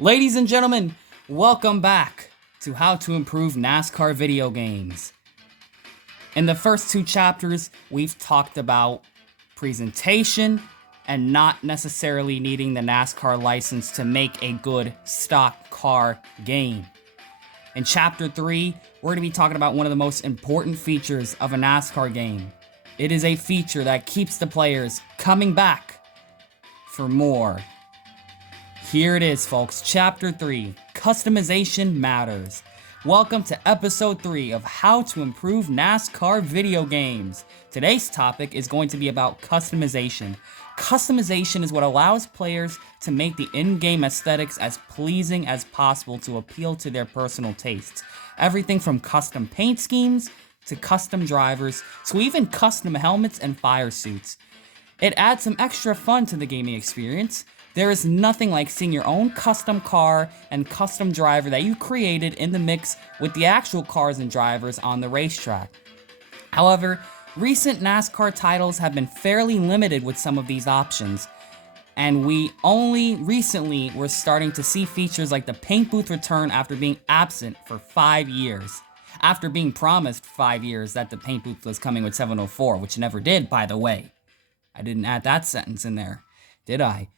Ladies and gentlemen, welcome back to How to Improve NASCAR Video Games. In the first two chapters, we've talked about presentation and not necessarily needing the NASCAR license to make a good stock car game. In chapter 3, we're going to be talking about one of the most important features of a NASCAR game. It is a feature that keeps the players coming back for more. Here it is, folks. Chapter 3, Customization Matters. Welcome to Episode 3 of How to Improve NASCAR Video Games. Today's topic is going to be about customization. Customization is what allows players to make the in-game aesthetics as pleasing as possible to appeal to their personal tastes. Everything from custom paint schemes to custom drivers to even custom helmets and fire suits. It adds some extra fun to the gaming experience. There is nothing like seeing your own custom car and custom driver that you created in the mix with the actual cars and drivers on the racetrack. However, recent NASCAR titles have been fairly limited with some of these options, and we only recently were starting to see features like the paint booth return after being absent for 5 years. After being promised 5 years that the paint booth was coming with 704, which never did, by the way. I didn't add that sentence in there, did I?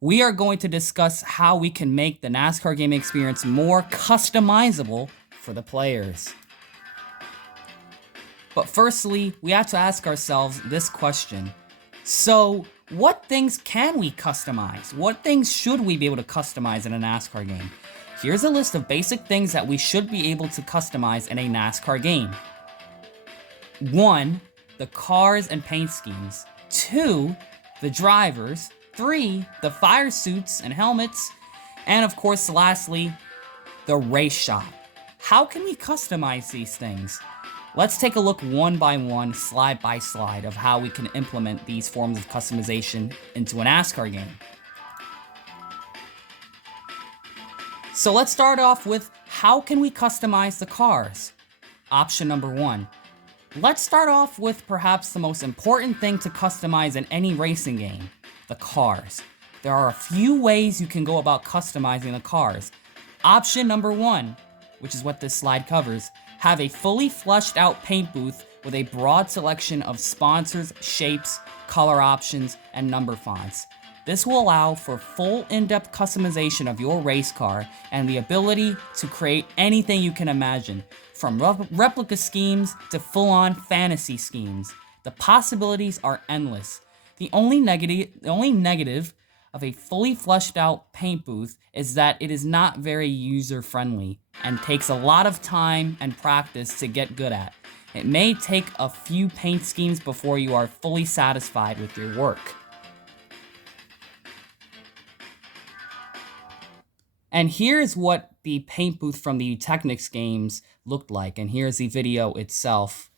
We are going to discuss how we can make the NASCAR gaming experience more customizable for the players. But firstly, we have to ask ourselves this question. So, what things can we customize? What things should we be able to customize in a NASCAR game? Here's a list of basic things that we should be able to customize in a NASCAR game. 1. The cars and paint schemes. 2. The drivers. 3. The fire suits and helmets. And of course, lastly, the race shop. How can we customize these things? Let's take a look one by one, slide by slide, of how we can implement these forms of customization into a NASCAR game. So let's start off with how can we customize the cars? Option number 1. Let's start off with perhaps the most important thing to customize in any racing game. The cars. There are a few ways you can go about customizing the cars. Option number 1, which is what this slide covers, have a fully fleshed out paint booth with a broad selection of sponsors, shapes, color options, and number fonts. This will allow for full in-depth customization of your race car and the ability to create anything you can imagine, from replica schemes to full-on fantasy schemes. The possibilities are endless. The only negative of a fully fleshed out paint booth is that it is not very user friendly and takes a lot of time and practice to get good at. It may take a few paint schemes before you are fully satisfied with your work. And here's what the paint booth from the Technics games looked like, and here's the video itself.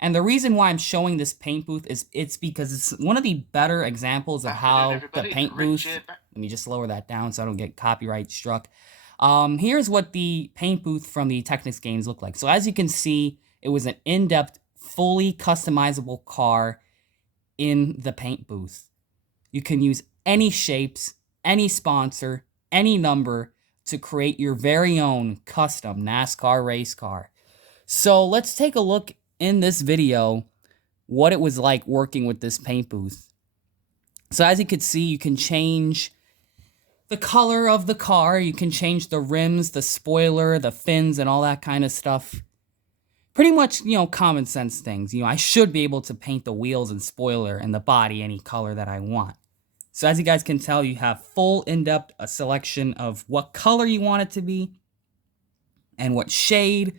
And the reason why I'm showing this paint booth is it's because it's one of the better examples of how the paint booth, let me just lower that down so I don't get copyright struck. Here's what the paint booth from the Technics games look like. So as you can see, it was an in-depth, fully customizable car in the paint booth. You can use any shapes, any sponsor, any number to create your very own custom NASCAR race car. So let's take a look in this video what it was like working with this paint booth. So as you can see, you can change the color of the car, you can change the rims, the spoiler, the fins, and all that kind of stuff. Pretty much, common sense things. I should be able to paint the wheels and spoiler and the body any color that I want. So as you guys can tell, you have full in-depth a selection of what color you want it to be and what shade.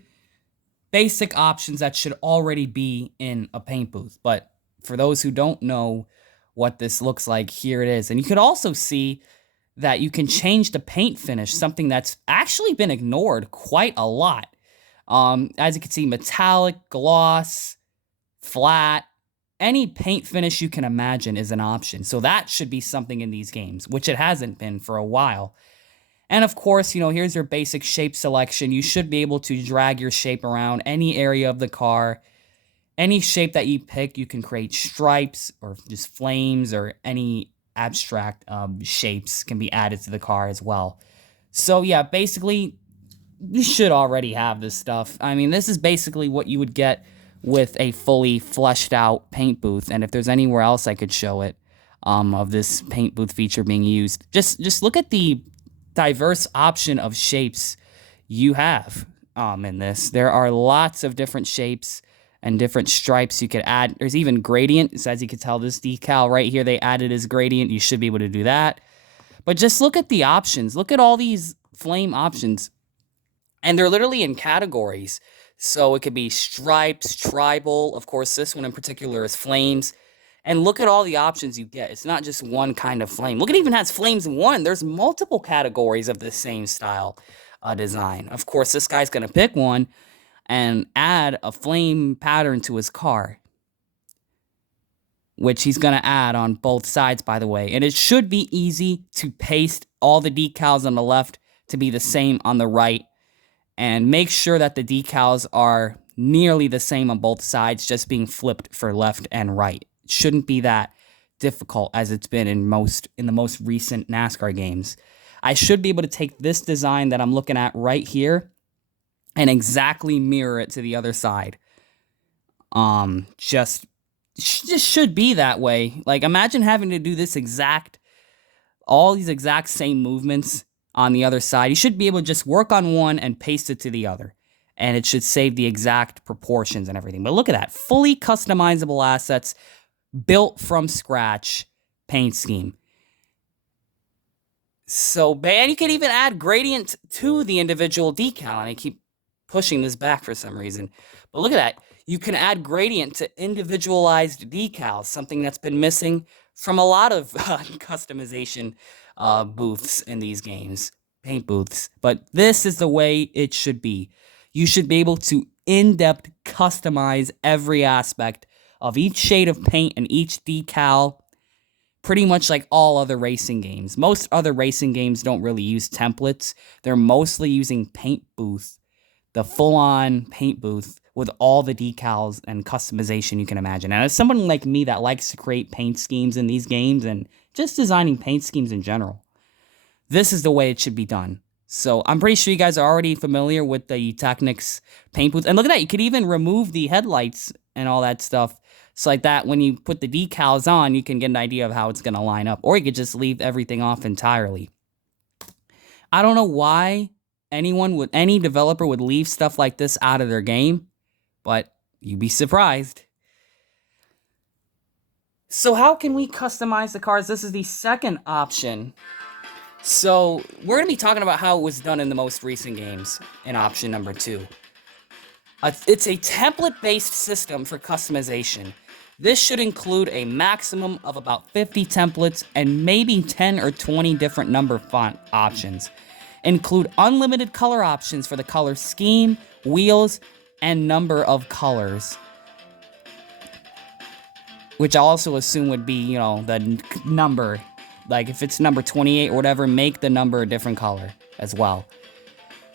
Basic options that should already be in a paint booth. But for those who don't know what this looks like, here it is. And you could also see that you can change the paint finish, something that's actually been ignored quite a lot. As you can see, metallic, gloss, flat, any paint finish you can imagine is an option. So that should be something in these games, which it hasn't been for a while. And of course, here's your basic shape selection. You should be able to drag your shape around any area of the car. Any shape that you pick, you can create stripes or just flames or any abstract shapes can be added to the car as well. So yeah, basically, you should already have this stuff. I mean, this is basically what you would get with a fully fleshed out paint booth. And if there's anywhere else I could show it, of this paint booth feature being used, just look at the diverse option of shapes you have in this. There are lots of different shapes and different stripes you could add. There's even gradient. So as you can tell, this decal right here, they added as gradient. You should be able to do that. But just look at the options. Look at all these flame options. And they're literally in categories. So it could be stripes, tribal. Of course, this one in particular is flames. And look at all the options you get. It's not just one kind of flame. Look, it even has flames in one. There's multiple categories of the same style design. Of course, this guy's going to pick one and add a flame pattern to his car, which he's going to add on both sides, by the way. And it should be easy to paste all the decals on the left to be the same on the right. And make sure that the decals are nearly the same on both sides, just being flipped for left and right. It shouldn't be that difficult as it's been in the most recent NASCAR games. I should be able to take this design that I'm looking at right here and exactly mirror it to the other side. Just should be that way. Like, imagine having to do all these exact same movements on the other side. You should be able to just work on one and paste it to the other. And it should save the exact proportions and everything. But look at that. Fully customizable assets built from scratch paint scheme. So, man, you can even add gradient to the individual decal. And I keep pushing this back for some reason. But look at that. You can add gradient to individualized decals, something that's been missing from a lot of customization booths in these games, paint booths. But this is the way it should be. You should be able to in-depth customize every aspect of each shade of paint and each decal, pretty much like all other racing games. Most other racing games don't really use templates. They're mostly using paint booth, the full-on paint booth with all the decals and customization you can imagine. And as someone like me that likes to create paint schemes in these games and just designing paint schemes in general, this is the way it should be done. So I'm pretty sure you guys are already familiar with the Technics paint booth. And look at that, you could even remove the headlights and all that stuff. So like that, when you put the decals on, you can get an idea of how it's going to line up. Or you could just leave everything off entirely. I don't know why any developer would leave stuff like this out of their game, but you'd be surprised. So how can we customize the cars? This is the second option. So we're going to be talking about how it was done in the most recent games in option number 2. It's a template-based system for customization. This should include a maximum of about 50 templates and maybe 10 or 20 different number font options. Include unlimited color options for the color scheme, wheels, and number of colors. Which I also assume would be, the number. Like, if it's number 28 or whatever, make the number a different color as well.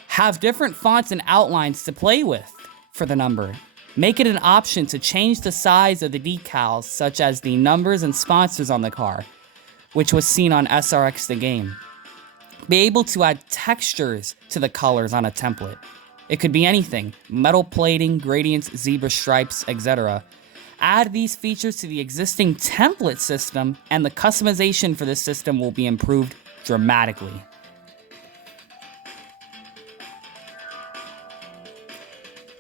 Have different fonts and outlines to play with for the number. Make it an option to change the size of the decals, such as the numbers and sponsors on the car, which was seen on SRX the game. Be able to add textures to the colors on a template. It could be anything: metal plating, gradients, zebra stripes, etc. Add these features to the existing template system, and the customization for this system will be improved dramatically.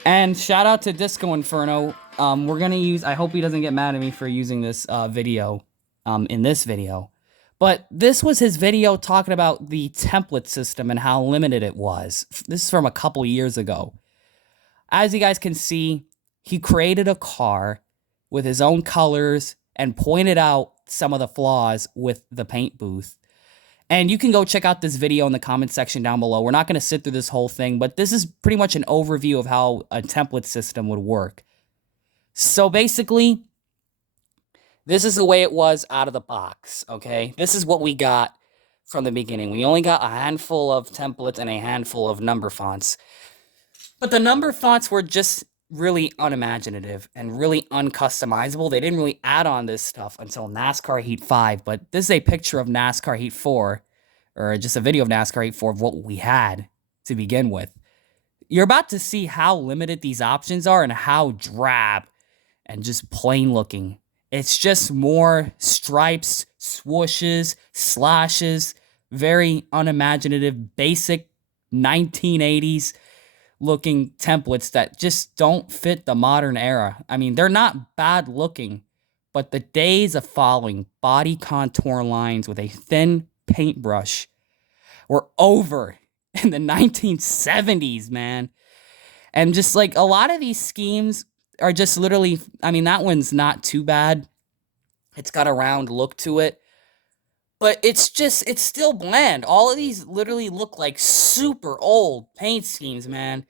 And shout out to Disco Inferno. We're gonna use, I hope he doesn't get mad at me for using this video in this video. But this was his video talking about the template system and how limited it was. This is from a couple years ago. As you guys can see, he created a car with his own colors and pointed out some of the flaws with the paint booth. And you can go check out this video in the comment section down below. We're not going to sit through this whole thing, but this is pretty much an overview of how a template system would work. So basically, this is the way it was out of the box, okay? This is what we got from the beginning. We only got a handful of templates and a handful of number fonts. But the number fonts were just really unimaginative and really uncustomizable. They didn't really add on this stuff until NASCAR Heat 5, but this is a picture of NASCAR Heat 4 or just a video of NASCAR 84 of what we had to begin with. You're about to see how limited these options are and how drab and just plain looking. It's just more stripes, swooshes, slashes, very unimaginative, basic 1980s looking templates that just don't fit the modern era. I mean, they're not bad looking, but the days of following body contour lines with a thin paintbrush were over in the 1970s, man. And just like a lot of these schemes are just literally, I mean, that one's not too bad. It's got a round look to it. But it's still bland. All of these literally look like super old paint schemes, man.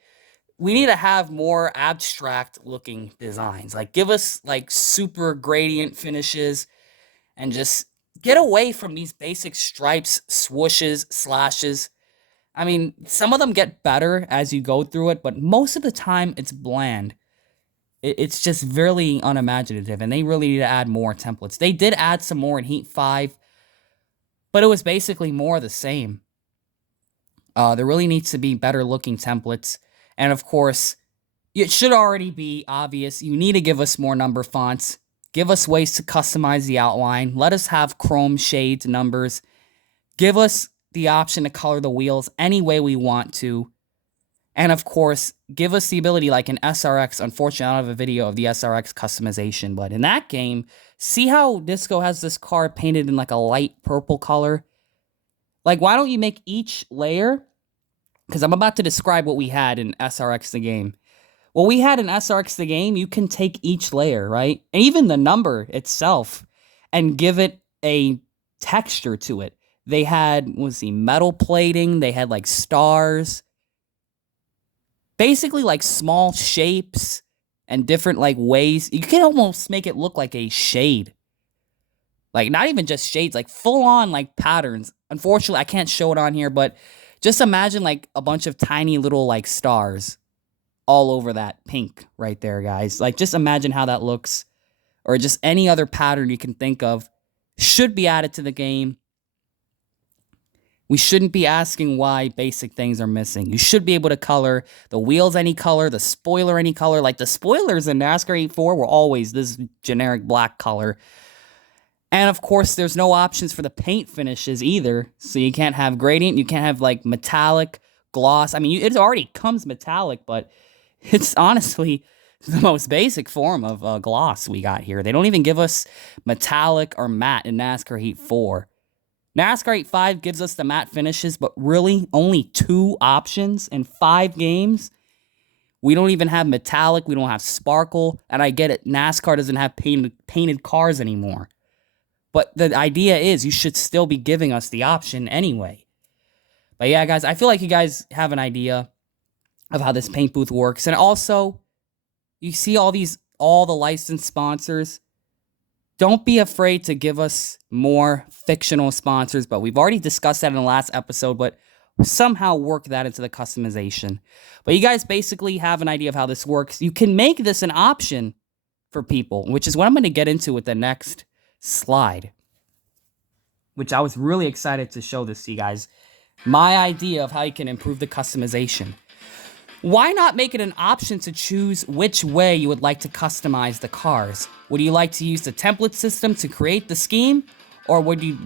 We need to have more abstract looking designs. Like, give us like super gradient finishes and just get away from these basic stripes, swooshes, slashes. I mean, some of them get better as you go through it, but most of the time it's bland. It's just really unimaginative, and they really need to add more templates. They did add some more in Heat 5, but it was basically more of the same. There really needs to be better looking templates. And of course, it should already be obvious. You need to give us more number fonts. Give us ways to customize the outline. Let us have chrome shades numbers. Give us the option to color the wheels any way we want to. And of course, give us the ability, like in SRX. Unfortunately, I don't have a video of the SRX customization, but in that game, see how Disco has this car painted in like a light purple color? Like, why don't you make each layer? Because I'm about to describe what we had in SRX the game. What we had in SRX the game, you can take each layer, right? And even the number itself, and give it a texture to it. They had, metal plating. They had like stars. Basically like small shapes and different like ways. You can almost make it look like a shade. Like, not even just shades, like full on like patterns. Unfortunately, I can't show it on here, but just imagine like a bunch of tiny little like stars all over that pink right there, guys. Like, just imagine how that looks. Or just any other pattern you can think of should be added to the game. We shouldn't be asking why basic things are missing. You should be able to color the wheels any color, the spoiler any color. Like, the spoilers in NASCAR 84 were always this generic black color. And of course, there's no options for the paint finishes either. So you can't have gradient. You can't have like metallic, gloss. I mean, it already comes metallic, but it's honestly the most basic form of gloss we got here. They don't even give us metallic or matte in NASCAR Heat 4. NASCAR Heat 5 gives us the matte finishes, but really only 2 options in 5 games. We don't even have metallic. We don't have sparkle. And I get it. NASCAR doesn't have painted cars anymore. But the idea is you should still be giving us the option anyway. But yeah, guys, I feel like you guys have an idea of how this paint booth works. And also, you see all the licensed sponsors. Don't be afraid to give us more fictional sponsors, but we've already discussed that in the last episode, but somehow work that into the customization. But you guys basically have an idea of how this works. You can make this an option for people, which is what I'm going to get into with the next slide, which I was really excited to show this to you guys. My idea of how you can improve the customization. Why not make it an option to choose which way you would like to customize the cars? Would you like to use the template system to create the scheme? Or would you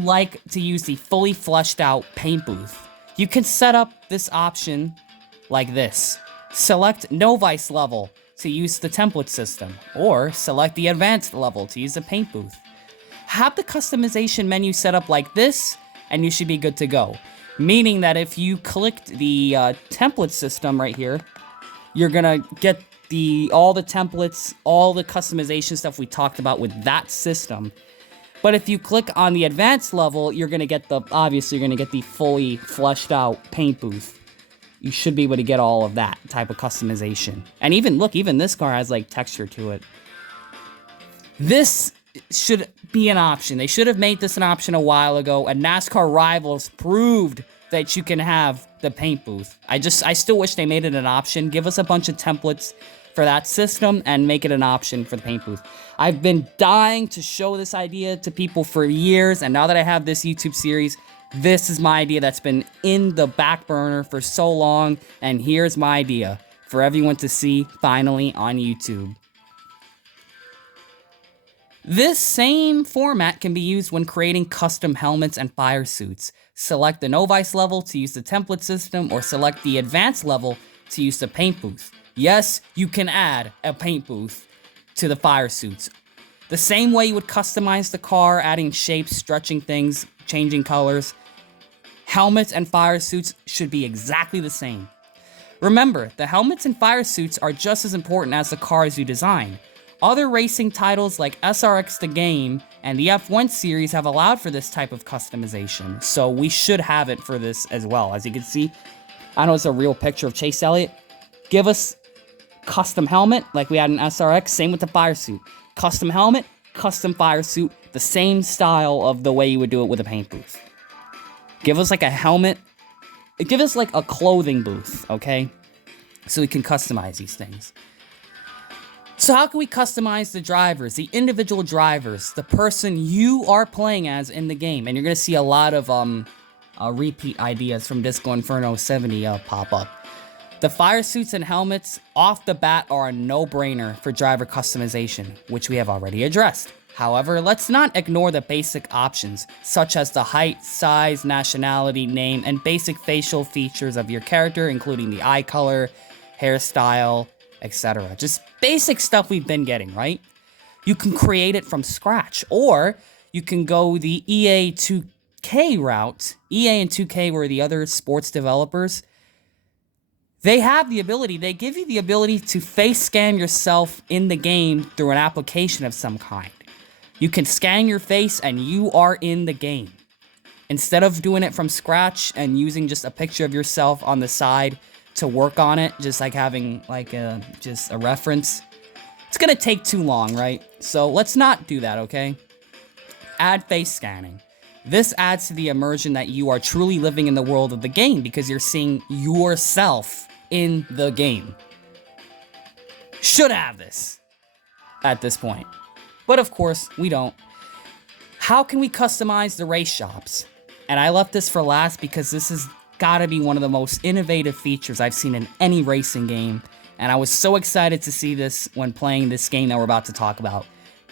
like to use the fully fleshed out paint booth? You can set up this option like this. Select Novice level to use the template system, or select the advanced level to use the paint booth. Have the customization menu set up like this, and you should be good to go. Meaning that if you clicked the template system right here, you're gonna get all the templates, all the customization stuff we talked about with that system. But if you click on the advanced level, you're gonna get obviously you're gonna get the fully fleshed out paint booth. You should be able to get all of that type of customization. And even this car has like texture to it. This should be an option. They should have made this an option a while ago, and NASCAR Rivals proved that you can have the paint booth. I still wish they made it an option. Give us a bunch of templates for that system and make it an option for the paint booth. I've been dying to show this idea to people for years, and now that I have this YouTube series, this is my idea that's been in the back burner for so long, and here's my idea for everyone to see finally on YouTube. This same format can be used when creating custom helmets and fire suits. Select the Novice level to use the template system, or select the Advanced level to use the paint booth. Yes, you can add a paint booth to the fire suits. The same way you would customize the car, adding shapes, stretching things, changing colors. Helmets and fire suits should be exactly the same. Remember, the helmets and fire suits are just as important as the cars you design. Other racing titles like SRX the Game and the F1 series have allowed for this type of customization, so we should have it for this as well. As you can see, I know it's a real picture of Chase Elliott. Give us custom helmet like we had in SRX, same with the fire suit. Custom helmet, custom fire suit, the same style of the way you would do it with a paint booth. Give us like a helmet, give us like a clothing booth, okay? So we can customize these things. So how can we customize the drivers, the individual drivers, the person you are playing as in the game? And you're going to see a lot of repeat ideas from Disco Inferno 70 pop up. The fire suits and helmets off the bat are a no-brainer for driver customization, which we have already addressed. However, let's not ignore the basic options, such as the height, size, nationality, name, and basic facial features of your character, including the eye color, hairstyle, etc. Just basic stuff we've been getting, right? You can create it from scratch, or you can go the EA 2K route. EA and 2K were the other sports developers. They have the ability, they give you the ability to face scan yourself in the game through an application of some kind. You can scan your face and you are in the game. Instead of doing it from scratch and using just a picture of yourself on the side to work on it, just like having like just a reference, it's gonna take too long, right? So let's not do that, okay? Add face scanning. This adds to the immersion that you are truly living in the world of the game because you're seeing yourself in the game. Should have this at this point. But of course, we don't. How can we customize the race shops? And I left this for last because this has gotta be one of the most innovative features I've seen in any racing game. And I was so excited to see this when playing this game that we're about to talk about.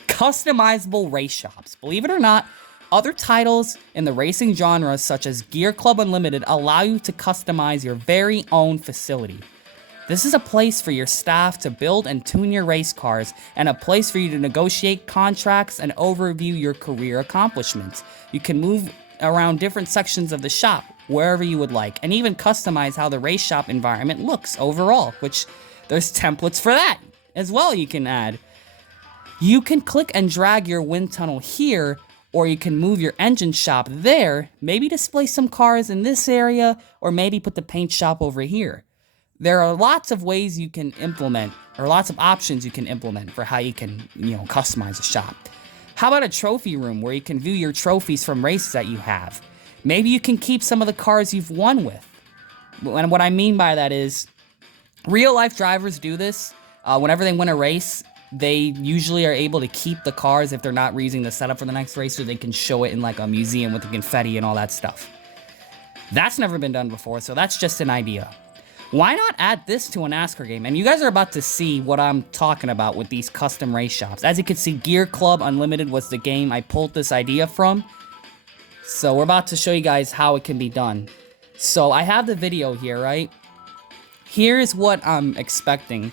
Customizable race shops. Believe it or not, other titles in the racing genre, such as Gear Club Unlimited, allow you to customize your very own facility. This is a place for your staff to build and tune your race cars, and a place for you to negotiate contracts and overview your career accomplishments. You can move around different sections of the shop, wherever you would like, and even customize how the race shop environment looks overall, which there's templates for that as well you can add. You can click and drag your wind tunnel here, or you can move your engine shop there, maybe display some cars in this area, or maybe put the paint shop over here. There are lots of ways you can implement, or lots of options you can implement for how you can, customize a shop. How about a trophy room where you can view your trophies from races that you have? Maybe you can keep some of the cars you've won with. And what I mean by that is, real life drivers do this. Whenever they win a race, they usually are able to keep the cars if they're not reusing the setup for the next race, so they can show it in like a museum with the confetti and all that stuff. That's never been done before, so that's just an idea. Why not add this to a NASCAR game? And you guys are about to see what I'm talking about with these custom race shops. As you can see, Gear Club Unlimited was the game I pulled this idea from. So we're about to show you guys how it can be done. So I have the video here, right? Here's what I'm expecting,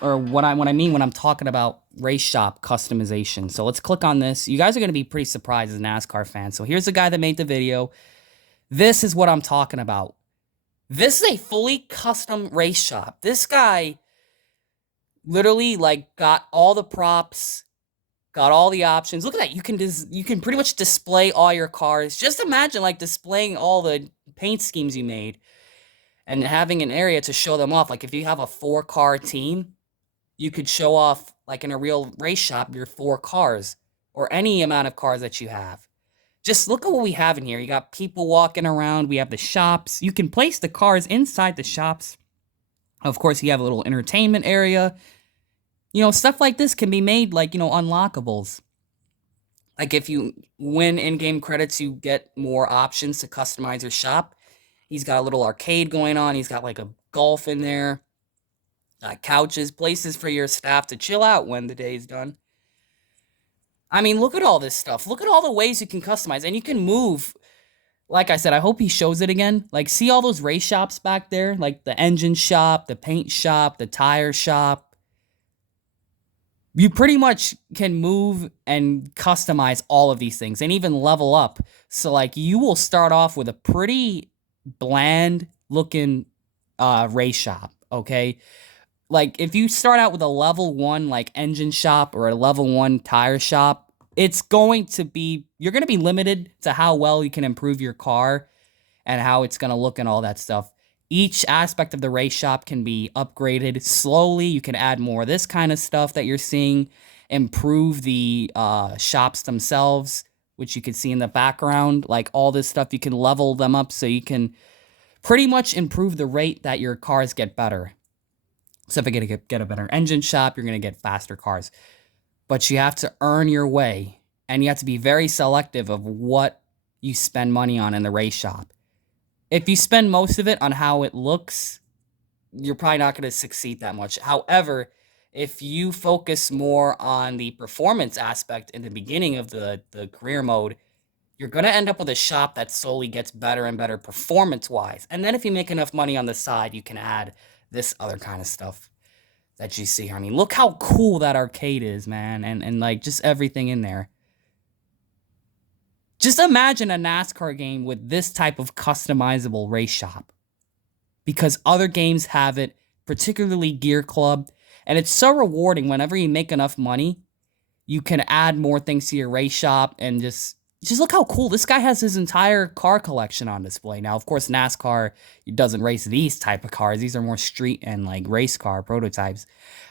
or what I mean when I'm talking about race shop customization. So let's click on this. You guys are going to be pretty surprised as NASCAR fans. So here's the guy that made the video. This is what I'm talking about. This is a fully custom race shop. This guy literally got all the props, got all the options. Look at that. You can pretty much display all your cars. Just imagine displaying all the paint schemes you made and having an area to show them off. Like if you have a 4-car team, you could show off in a real race shop your 4 cars or any amount of cars that you have. Just look at what we have in here. You got people walking around. We have the shops. You can place the cars inside the shops. Of course, you have a little entertainment area. Stuff like this can be made like, unlockables. Like if you win in-game credits, you get more options to customize your shop. He's got a little arcade going on. He's got like a golf in there, couches, places for your staff to chill out when the day's done. I mean, look at all this stuff. Look at all the ways you can customize, and you can move. Like I said, I hope he shows it again. Like, see all those race shops back there? Like the engine shop, the paint shop, the tire shop. You pretty much can move and customize all of these things and even level up. So, like, you will start off with a pretty bland looking race shop, okay? Like, if you start out with a level 1 like engine shop or a level 1 tire shop, you're going to be limited to how well you can improve your car and how it's going to look and all that stuff. Each aspect of the race shop can be upgraded slowly. You can add more of this kind of stuff that you're seeing, improve the shops themselves, which you can see in the background. Like all this stuff, you can level them up so you can pretty much improve the rate that your cars get better. So if you're going to get a better engine shop, you're going to get faster cars. But you have to earn your way, and you have to be very selective of what you spend money on in the race shop. If you spend most of it on how it looks, you're probably not going to succeed that much. However, if you focus more on the performance aspect in the beginning of the career mode, you're going to end up with a shop that slowly gets better and better performance-wise. And then if you make enough money on the side, you can add this other kind of stuff that you see. I mean, look how cool that arcade is, man, and like just everything in there. Just imagine a NASCAR game with this type of customizable race shop. Because other games have it, particularly Gear Club, and it's so rewarding whenever you make enough money, you can add more things to your race shop and just look how cool. This guy has his entire car collection on display. Now, of course, NASCAR doesn't race these type of cars. These are more street and like race car prototypes.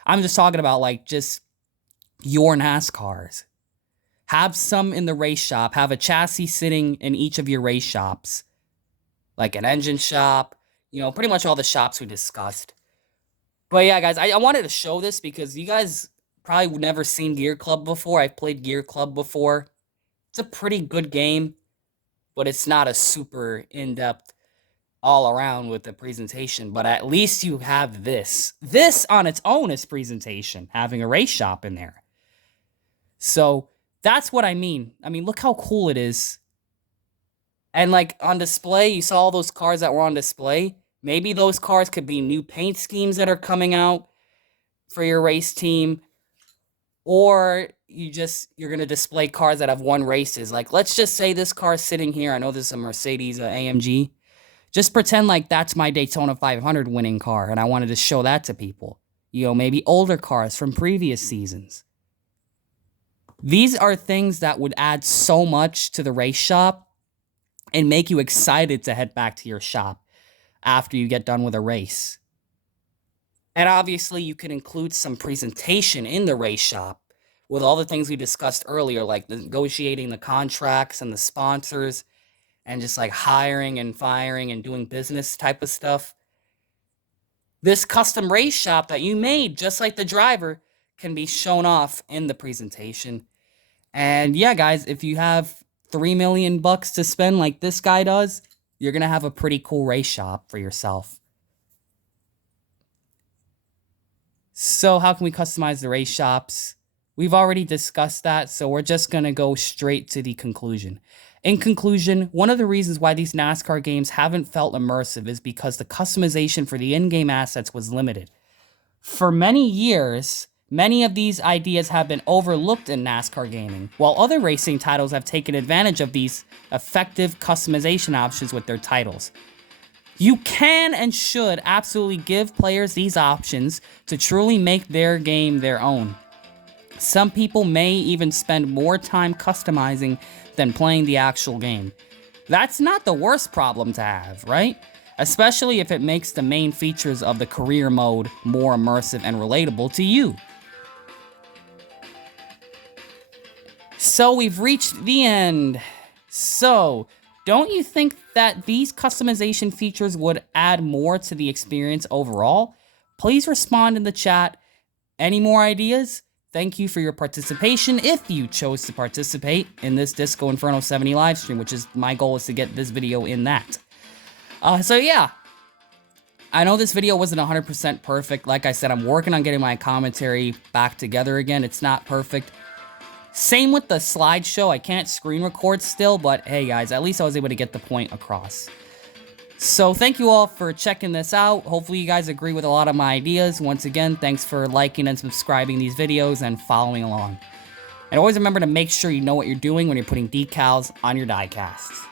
I'm just talking about like just your NASCARs. Have some in the race shop. Have a chassis sitting in each of your race shops. Like an engine shop. Pretty much all the shops we discussed. But yeah, guys, I wanted to show this because you guys probably never seen Gear Club before. I've played Gear Club before. It's a pretty good game, but it's not a super in-depth all around with the presentation. But at least you have this. This on its own is presentation, having a race shop in there. So that's what I mean. I mean, look how cool it is. And like on display, you saw all those cars that were on display. Maybe those cars could be new paint schemes that are coming out for your race team. Or you're going to display cars that have won races. Like, let's just say this car is sitting here. I know this is a Mercedes AMG. Just pretend like that's my Daytona 500 winning car, and I wanted to show that to people. Maybe older cars from previous seasons. These are things that would add so much to the race shop and make you excited to head back to your shop after you get done with a race. And obviously, you can include some presentation in the race shop with all the things we discussed earlier, like negotiating the contracts and the sponsors and just like hiring and firing and doing business type of stuff. This custom race shop that you made, just like the driver, can be shown off in the presentation. And yeah, guys, if you have $3 million to spend like this guy does, you're going to have a pretty cool race shop for yourself. So how can we customize the race shops? We've already discussed that, so we're just going to go straight to the conclusion. In conclusion, one of the reasons why these NASCAR games haven't felt immersive is because the customization for the in-game assets was limited. For many years, many of these ideas have been overlooked in NASCAR gaming, while other racing titles have taken advantage of these effective customization options with their titles. You can and should absolutely give players these options to truly make their game their own. Some people may even spend more time customizing than playing the actual game. That's not the worst problem to have, right? Especially if it makes the main features of the career mode more immersive and relatable to you. So we've reached the end. So, don't you think that these customization features would add more to the experience overall? please respond in the chat. Any more ideas? Thank you for your participation, if you chose to participate in this Disco Inferno 70 live stream, which is my goal is to get this video in that. So yeah, I know this video wasn't 100% perfect. Like I said, I'm working on getting my commentary back together again. It's not perfect. Same with the slideshow. I can't screen record still, but hey guys, at least I was able to get the point across. So thank you all for checking this out. Hopefully you guys agree with a lot of my ideas. Once again, thanks for liking and subscribing these videos and following along. And always remember to make sure you know what you're doing when you're putting decals on your diecasts.